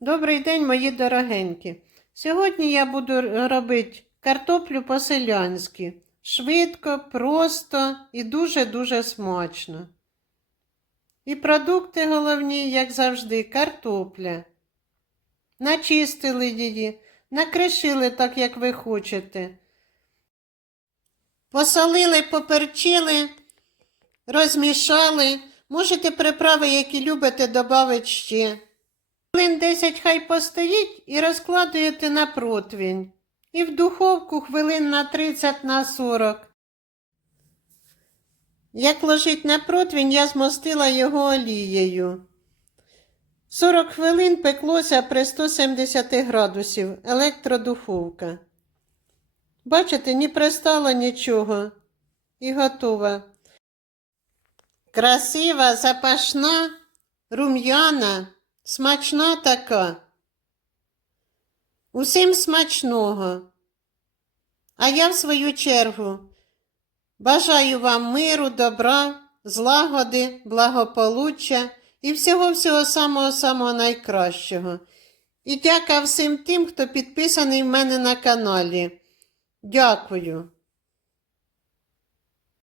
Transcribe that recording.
Добрий день, мої дорогенькі. Сьогодні я буду робити картоплю по-селянськи. Швидко, просто і дуже-дуже смачно. І продукти головні, як завжди, картопля. Начистили її, накришили так, як ви хочете. Посолили, поперчили, розмішали. Можете приправи, які любите, додати ще. Хвилин 10 хай постоїть і розкладуєте на противень. І в духовку хвилин на 30 на 40. Як ложить на противень, я змостила його олією. 40 хвилин пеклося при 170 градусів електродуховка. Бачите, не пристало нічого. І готова. Красива, запашна, рум'яна, смачна така. Усім смачного. А я, в свою чергу, бажаю вам миру, добра, злагоди, благополуччя і всього-всього самого-самого найкращого. І дяка всім тим, хто підписаний в мене на каналі. Дякую.